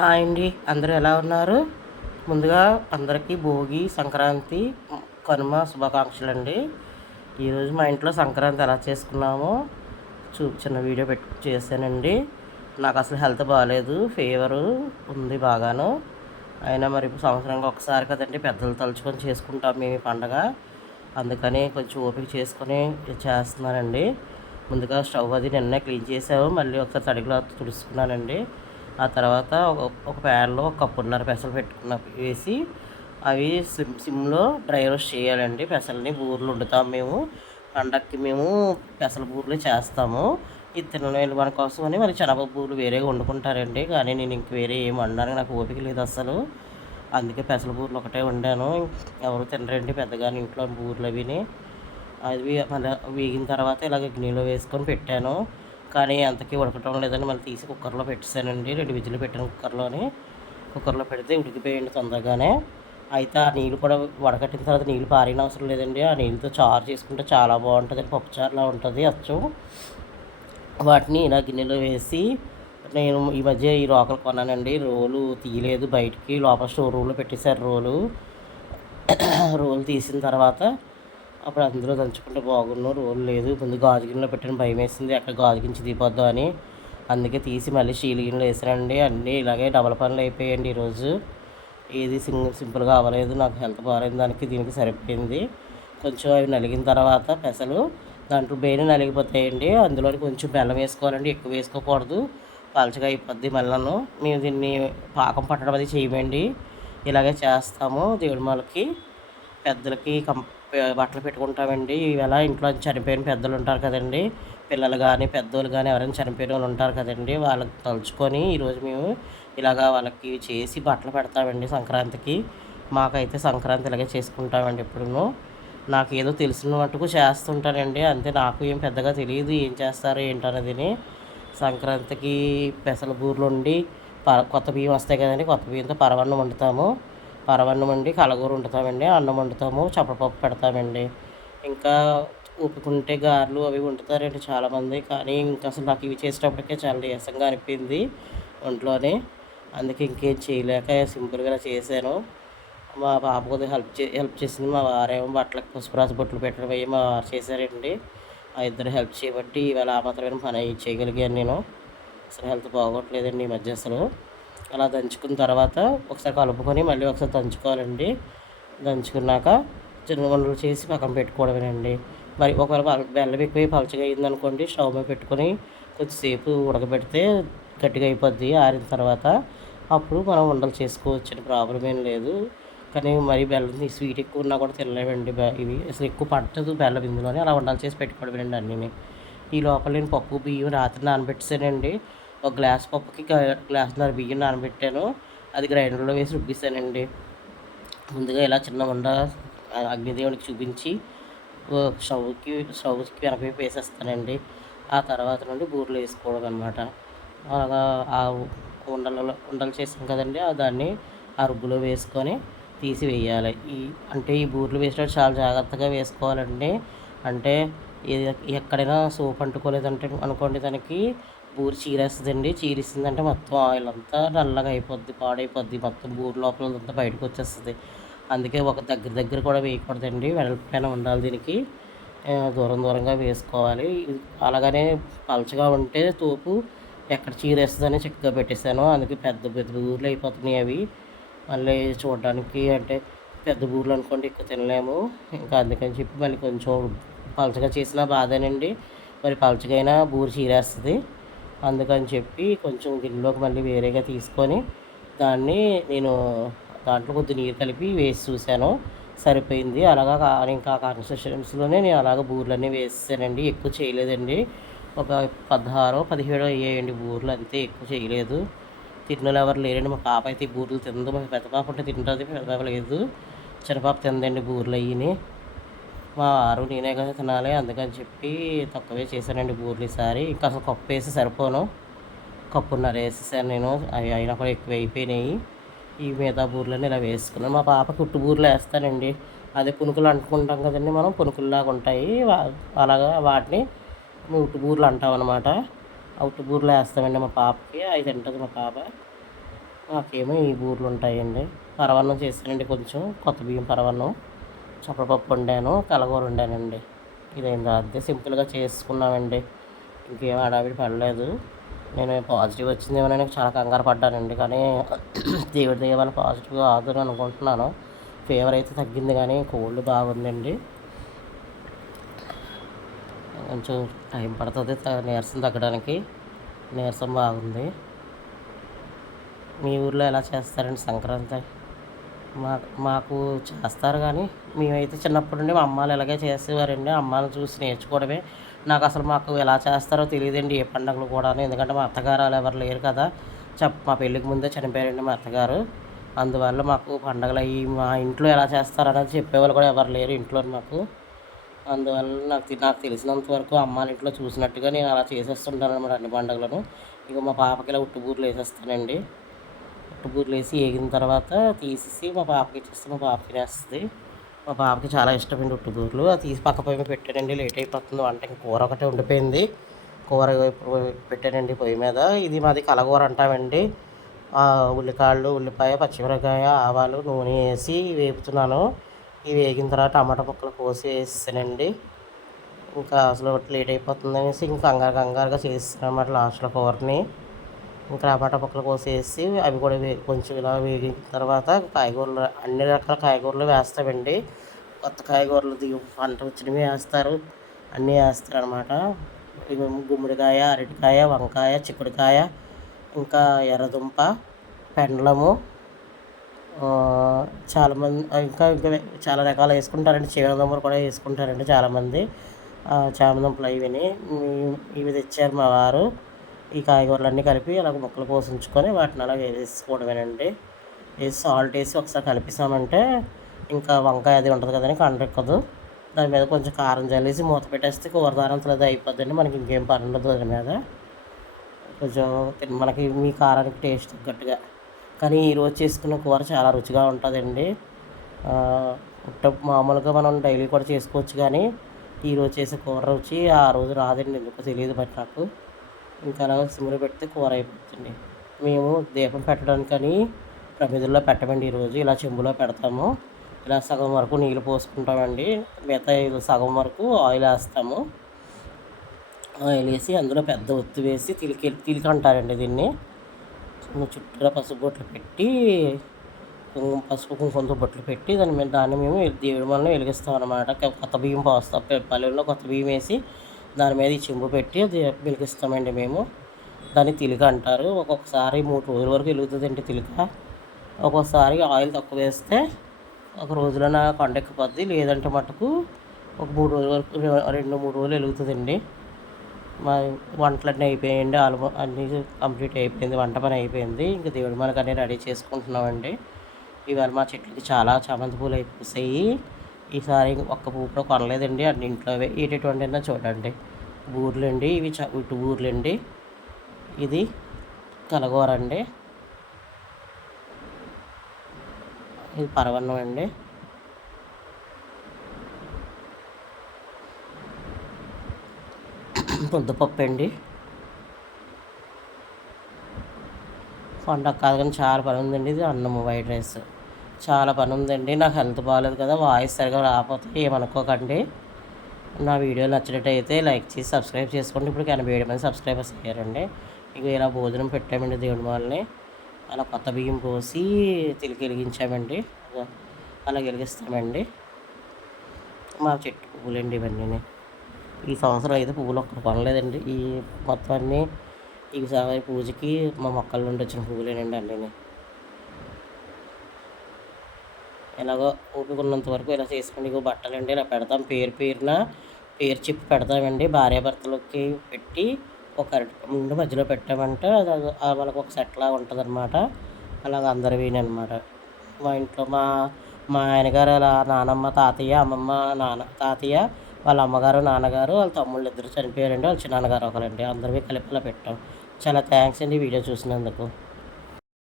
Hi అండి. అందరూ ఎలా ఉన్నారు? ముందుగా అందరికీ భోగి సంక్రాంతి కనుమ శుభాకాంక్షలు అండి ఈరోజు మా ఇంట్లో సంక్రాంతి ఎలా చేసుకున్నామో చూ చిన్న వీడియో పెట్టి చేశానండి. నాకు అసలు హెల్త్ బాగాలేదు ఫీవరు ఉంది బాగాను. అయినా మరి సంవత్సరంగా ఒకసారి కదండి పెద్దలు తలుచుకొని చేసుకుంటాం మేము ఈ పండగ. అందుకని కొంచెం ఓపిక చేసుకొని చేస్తున్నానండి. ముందుగా స్టవ్ అది నిన్నే క్లీన్ చేసాము మళ్ళీ ఒకసారి తడిగిలో తుడుచుకున్నానండి. ఆ తర్వాత ఒక ఒక ప్యాన్లో ఒక కప్పున్నర పెసలు పెట్టుకున్న వేసి అవి సిమ్ సిమ్లో డ్రై రోస్ట్ చేయాలండి. పెసల్ని బూరెలు వండుతాం మేము. పండక్కి మేము పెసల బూరెలు చేస్తాము. ఇది తినలేని మన కోసం అని మరి చెనప బూరెలు వేరేగా వండుకుంటారండి. కానీ నేను ఇంక వేరే ఏం వండడానికి నాకు ఓపిక లేదు అసలు అందుకే పెసల బూరెలు ఒకటే వండాను. ఎవరు తినరండి పెద్దగా ఇంట్లో బూరెలు అవిని. అవి మళ్ళీ వేగిన తర్వాత ఇలాగ గిన్నెలో వేసుకొని పెట్టాను. కానీ అంతకీ ఉడకటం లేదని మళ్ళీ తీసి కుక్కర్లో పెట్టేశానండి. రెండు విజులు పెట్టాను కుక్కర్లోని. కుక్కర్లో పెడితే ఉడికిపోయింది తొందరగానే. అయితే ఆ నీళ్ళు కూడా వడకట్టిన తర్వాత నీళ్ళు పారిన అవసరం లేదండి. ఆ నీళ్ళతో చారు చేసుకుంటే చాలా బాగుంటుంది పప్పు చారులా ఉంటుంది అచ్చం. వాటిని ఇలా గిన్నెలో వేసి నేను ఈ మధ్య ఈ రోకలు కొన్నానండి. రోలు తీయలేదు బయటికి. లోపల స్టోర్ రూమ్లో పెట్టేశారు రోలు. రోలు తీసిన తర్వాత అప్పుడు అందులో దంచుకుంటే బాగున్నావు రోలు లేదు ముందు గాజు గిన్నెలో పెట్టిన భయం వేసింది. అక్కడ గాజు గించి దిగిపోద్దాం అని. అందుకే తీసి మళ్ళీ స్టీల్ గిన్నెలు వేసానండి. అన్నీ ఇలాగే డబల్ పనులు అయిపోయాయండి ఈరోజు. ఏది సింగిల్ సింపుల్గా అవ్వలేదు నాకు హెల్త్ బాగాలేదు. దానికి దీనికి సరిపోయింది. కొంచెం అవి నలిగిన తర్వాత పెసలు దాంట్లో బేని నలిగిపోతాయండి. అందులో కొంచెం బెల్లం వేసుకోవాలండి. ఎక్కువ వేసుకోకూడదు. పలచగా అయిపోద్ది మళ్ళీ మేము దీన్ని పాకం పట్టడం అది చేయమండి. ఇలాగే చేస్తాము దేవుడి మాలకి పెద్దలకి కం బట్టలు పెట్టుకుంటామండి. ఇవాళ ఇంట్లో చనిపోయిన పెద్దలు ఉంటారు కదండి. పిల్లలు కానీ పెద్దోళ్ళు కానీ ఎవరైనా చనిపోయిన వాళ్ళు ఉంటారు కదండి. వాళ్ళకి తలుచుకొని ఈరోజు మేము ఇలాగా వాళ్ళకి చేసి బట్టలు పెడతామండి సంక్రాంతికి. మాకైతే సంక్రాంతి ఇలాగే చేసుకుంటామండి ఎప్పుడూ నాకు ఏదో తెలిసిన మటుకు చేస్తుంటానండి. అంతే నాకు ఏం పెద్దగా తెలియదు ఏం చేస్తారు ఏంటన్నది సంక్రాంతికి పెసల బూర్లు వండి కొత్త బియ్యం వస్తాయి కదండి. కొత్త బియ్యంతో పరవన్నం వండుతాము. పరవన్నం అండి కలగూర వండుతామండి అన్నం వండుతాము చప్పపప్పు పెడతామండి. ఇంకా ఊపుకుంటే గారెలు అవి వండుతారండి చాలామంది కానీ ఇంకా అసలు నాకు ఇవి చేసేటప్పటికే చాలా నీరసంగా అనిపింది ఒంట్లోనే. అందుకే ఇంకేం చేయలేక సింపుల్గా చేశాను. మా పాప కొద్దిగా హెల్ప్ చే హెల్ప్ చేసింది మా వారేమో బట్టలకు పుష్పరాజు బొట్లు పెట్టడం అయ్యి మా వారు చేశారండి. ఆ ఇద్దరు హెల్ప్ చేయబట్టి ఇవాళ ఆ మాత్రమే పని చేయగలిగాను నేను. అసలు హెల్త్ బాగోట్లేదండి ఈ మధ్య అసలు. అలా దంచుకున్న తర్వాత ఒకసారి కలుపుకొని మళ్ళీ ఒకసారి దంచుకోవాలండి. దంచుకున్నాక చిన్న వండలు చేసి పక్కన పెట్టుకోవడమేనండి. మరి ఒకవేళ బెల్లం ఎక్కువ పలచగా అయిందనుకోండి స్టవ్ మీద పెట్టుకొని కొద్దిసేపు ఉడకబెడితే గట్టిగా అయిపోద్ది ఆరిన తర్వాత అప్పుడు మనం ఉండలు చేసుకోవచ్చు ప్రాబ్లం ఏం లేదు. కానీ మరి బెల్లం స్వీట్ ఎక్కువ ఉన్నా కూడా తినలేమండి ఇవి. అసలు ఎక్కువ పట్టదు బెల్లం ఇందులోనే. అలా వండలు చేసి పెట్టుకోవడమేనండి అన్నీ ఈ లోపల నేను పప్పు బియ్యం రాత్రి నానబెట్టేసానండి. ఒక గ్లాస్ పప్పుకి గ్లాసున్నర బియ్యం నానబెట్టాను. అది గ్రైండర్లో వేసి రుబ్బిస్తానండి. ముందుగా ఇలా చిన్న ఉండ అగ్నిదేవునికి చూపించి స్టవ్కి స్టవ్కి వెనక వేసేస్తానండి. ఆ తర్వాత నుండి బూరెలు వేసుకోవడం అనమాట అలాగా ఆ ఉండలలో ఉండలు చేసాం కదండి దాన్ని ఆ రుబ్బులో వేసుకొని తీసి వేయాలి. ఈ అంటే ఈ బూరెలు వేసినప్పుడు చాలా జాగ్రత్తగా వేసుకోవాలండి. అంటే ఎక్కడైనా సోప్ అంటుకోలేదంటే అనుకోండి దానికి బూరి చీరేస్తుందండి. చీరిస్తుందంటే మొత్తం ఆయిల్ అంతా నల్లగా అయిపోద్ది పాడైపోద్ది. మొత్తం బూరి లోపల అంతా బయటకు వచ్చేస్తుంది. అందుకే ఒక దగ్గర దగ్గర కూడా వేయకూడదండి. వెడల్పైన ఉండాలి దీనికి. దూరం దూరంగా వేసుకోవాలి. అలాగనే పలచగా ఉంటే తోపు ఎక్కడ చీరేస్తుందని చక్కగా పెట్టేశాను. అందుకే పెద్ద పెద్ద బూర్లు అయిపోతున్నాయి అవి. మళ్ళీ చూడడానికి అంటే పెద్ద బూర్లు అనుకోండి ఎక్కువ తినలేము. ఇంకా అందుకని చెప్పి మళ్ళీ కొంచెం పలచగా చేసినా బాధేనండి. మరి పలచగైనా బూరు చీరేస్తుంది. అందుకని చెప్పి కొంచెం గిన్నెలోకి మళ్ళీ వేరేగా తీసుకొని దాన్ని నేను దాంట్లో కొద్ది నీరు కలిపి వేసి చూశాను. సరిపోయింది. అలాగా ఇంకా కన్సిస్టెన్సీలోనే నేను అలాగ బూర్లన్నీ వేసానండి ఎక్కువ చేయలేదండి. ఒక పదహారు పదిహేడు అయ్యాయండి బూర్లు. అంతే ఎక్కువ చేయలేదు. తిన్నలు ఎవరు లేరండి. మా పాప అయితే బూర్లు తిందు. మా పెద్ద పాప ఉంటే తింటుంది. పెద్ద పాప లేదు. చిన్నపాప తిందండి బూర్లు అయ్యి మా వారు నేనే కదా తినాలి అందుకని చెప్పి తక్కువే చేశానండి బూర్లు ఈసారి. ఇంకా అసలు కప్పు వేసి సరిపోను. కప్పున్నర వేసేసాను నేను అవి అయినా కూడా ఎక్కువ అయిపోయినాయి. ఈ మిగతా బూర్లని ఇలా వేసుకున్నాను. మా పాప కుట్టు బూర్లు వేస్తానండి. అదే పునుకులు అంటుకుంటాం కదండి మనం పునుకుల్లాగా ఉంటాయి. అలాగా వాటిని ఉట్టు బూర్లు అంటాం అనమాట ఆ ఉట్టు బూర్లు వేస్తామండి మా పాపకి అవి తింటుంది మా పాప. మాకేమో ఈ బూర్లు ఉంటాయండి. పరవన్నం చేస్తానండి కొంచెం కొత్త బియ్యం పరవన్నం. చప్పపప్పు వండాను కలగూర వండానండి. ఇదైంది? అంతే సింపుల్గా చేసుకున్నామండి. ఇంకేం హడావిడి పడలేదు. నేను పాజిటివ్ వచ్చిందేమోనని చాలా కంగారు పడ్డానండి. కానీ దేవుడి దయ పాజిటివ్ కాదు అని అనుకుంటున్నాను. ఫీవర్ అయితే తగ్గింది కానీ కోల్డ్ బాగుందండి. కొంచెం టైం పడుతుంది త- నీరసం తగ్గడానికి. నీరసం బాగుంది. మీ ఊర్లో ఎలా చేస్తారండి సంక్రాంతి? మా మాకు చేస్తారు కానీ మేమైతే చిన్నప్పటి నుండి మా అమ్మాలు ఇలాగే చేసేవారండి. అమ్మాలను చూసి నేర్చుకోవడమే. నాకు అసలు మాకు ఎలా చేస్తారో తెలియదండి ఏ పండుగలు కూడా ఎందుకంటే మా అత్తగారు వాళ్ళు ఎవరు లేరు కదా. చెప్ మా పెళ్ళికి ముందే చనిపోయారండి మా అత్తగారు. అందువల్ల మాకు పండగలు అవి మా ఇంట్లో ఎలా చేస్తారు అనేది చెప్పేవాళ్ళు కూడా ఎవరు లేరు ఇంట్లో మాకు. అందువల్ల నాకు నాకు తెలిసినంత వరకు అమ్మాల ఇంట్లో చూసినట్టుగా నేను అలా చేసేస్తుంటాను అనమాట అన్ని పండుగలను. ఇక మా పాపకి ఇలా ఉట్టుబూర్లు వేసేస్తానండి. ఉట్టుబూర్లు వేసి వేగిన తర్వాత తీసేసి మా పాపకి ఇచ్చేస్తే మా పాప తినేస్తుంది. మా పాపకి చాలా ఇష్టమైన ఉట్టుబూర్లు అది తీసి పక్క పొయ్యి పెట్టానండి లేట్ అయిపోతుంది. వంట ఇంక కూర ఒకటే ఉండిపోయింది. కూర ఇప్పుడు పెట్టానండి పొయ్యి మీద. ఇది మాది కలగూర అంటామండి. ఉల్లికాళ్ళు ఉల్లిపాయ పచ్చిమిరపకాయ ఆవాలు నూనె వేసి వేపుతున్నాను. ఇవి వేగిన తర్వాత టమాటా ముక్కలు కోసి వేసానండి ఇంకా అసలు లేట్ అయిపోతుంది అనేసి ఇంకా కంగారు కంగారుగా చేస్తున్నాను అన్నమాట లాస్ట్లో కూరని. ఇంకా టమాటా ముక్కలు కోసేసి అవి కూడా వే కొంచెం ఇలా వేగిన తర్వాత కాయగూరలు అన్ని రకాల కాయగూరలు వేస్తామండి. కొత్త కాయగూరలు దిగి పంట వచ్చినవి వేస్తారు. అన్నీ వేస్తారు అనమాట గుమ్మడికాయ అరటికాయ వంకాయ చిక్కుడుకాయ ఇంకా ఎర్రదుంప పెండలము చాలామంది ఇంకా ఇంకా చాలా రకాలు వేసుకుంటారండి. చీమదుంపలు కూడా వేసుకుంటారండి చాలామంది. చామదుంపలు అవి ఇవి తెచ్చారు మా వారు. ఈ కాయగూరలన్నీ కలిపి అలాగ ముక్కలు పోసించుకొని వాటిని అలా వేసుకోవడమేనండి వేసి సాల్ట్ వేసి ఒకసారి కలిపిస్తామంటే ఇంకా వంకాయ అది ఉంటుంది కదండి కండెక్కదు దాని మీద కొంచెం కారం చల్లేసి మూత పెట్టేస్తే కూర అది అయిపోద్దండి మనకి ఇంకేం పని ఉండదు దాని మీద. కొంచెం మనకి మీ కారానికి టేస్ట్ తగ్గట్టుగా. కానీ ఈరోజు చేసుకున్న కూర చాలా రుచిగా ఉంటుందండి. ఉట్ట మామూలుగా మనం డైలీ కూడా చేసుకోవచ్చు కానీ ఈరోజు చేసే కూర రుచి ఆ రోజు రాదండి ఎందుకో తెలియదు బట్ నాకు. ఇంకా అలా సిమ్లో పెడితే కూర అయిపోతుంది. మేము దీపం పెట్టడానికని ప్రమిదల్లో పెట్టమండి ఈరోజు. ఇలా చెంబులో పెడతాము. ఇలా సగం వరకు నీళ్ళు పోసుకుంటామండి. మిగతా ఇది సగం వరకు ఆయిల్ వేస్తాము. ఆయిల్ వేసి అందులో పెద్ద ఒత్తి వేసి తిలికి తిలికి అంటారండి దీన్ని చుట్టూరా పసుపు బొట్లు పెట్టి కుంకుమ పసుపు కుంకుమతో బొట్లు పెట్టి దాని మీద దాన్ని మేము దేవుడి వలన వెలిగిస్తాం అనమాట కొత్త బియ్యం పోస్తాం. పల్లెల్లో కొత్త బియ్యం వేసి దాని మీద ఈ చెంబు పెట్టి అది వెలిగిస్తామండి మేము. దాన్ని తిలిక అంటారు. ఒక్కొక్కసారి మూడు రోజుల వరకు వెలుగుతుందండి తిలిక. ఒక్కొక్కసారి ఆయిల్ తక్కువ వేస్తే ఒక రోజులోన కొండెక్కిపోద్ది లేదంటే మటుకు ఒక మూడు రోజుల వరకు రెండు మూడు రోజులు వెలుగుతుందండి. మా వంటలన్నీ అయిపోయాయండి. ఆల్మో అన్నీ కంప్లీట్ అయిపోయింది. వంట పని అయిపోయింది. ఇంకా దేవుడి మనకు అన్నీ రెడీ చేసుకుంటున్నామండి. ఇవాళ మా చెట్లకి చాలా చామంతి పూలు అయిపోయాయి ఈసారి ఒక్క పువ్వు కూడా కొనలేదండి. అన్ని ఇంట్లో ఏటటువంటి అయినా చూడండి. బూర్లు అండి ఇవి చ ఇటు బూర్లు ఇది కలగూరండి ఇది పరవన్నం అండి. ముద్దపప్పు అండి. పండగ కాదు కానీ చాలా పని ఉందండి ఇది అన్నము వైట్ రైస్. చాలా పని ఉందండి నాకు హెల్త్ బాగాలేదు కదా వాయిస్ సరిగా రాకపోతే ఏమనుకోకండి. నా వీడియో నచ్చినట్టయితే లైక్ చేసి సబ్స్క్రైబ్ చేసుకోండి. ఇప్పుడు ఎనభై ఏడు మంది సబ్స్క్రైబర్స్ అయ్యారండి. ఇక ఇలా భోజనం పెట్టామండి దేవుడి వాళ్ళని అలా కొత్త బియ్యం పోసి తిరిగి వెలిగించామండి. అలా వెలిగిస్తామండి. మా చెట్టు పువ్వులండి ఇవన్నీ ఈ సంవత్సరం అయితే పువ్వులు ఒక్కటి కొనలేదండి. ఈ మొత్తం అన్నీ ఈసారి పూజకి మా మొక్కల నుండి వచ్చిన పువ్వులేనండి అన్నీ ఎలాగో ఓపిక ఉన్నంత వరకు ఇలా చేసుకుని ఇగో బట్టలండి ఇలా పెడతాం పేరు పేరున పేరు చెప్పి పెడతామండి. భార్యాభర్తలకి పెట్టి ఒక అరటి ముందు మధ్యలో పెట్టామంటే అది అది- మనకు ఒక సెట్ లాగా ఉంటుంది అనమాట అలాగ అందరు అనమాట మా ఇంట్లో మా మా ఆయనగారు అలా నానమ్మ తాతయ్య అమ్మమ్మ నాన్న తాతయ్య వాళ్ళ అమ్మగారు నాన్నగారు వాళ్ళ తమ్ముళ్ళు ఇద్దరు చనిపోయారండి వాళ్ళ చిన్నాన్నగారు ఒకరండి అందరివి కలిపి అలా పెట్టాం. చాలా థ్యాంక్స్ అండి వీడియో చూసినందుకు.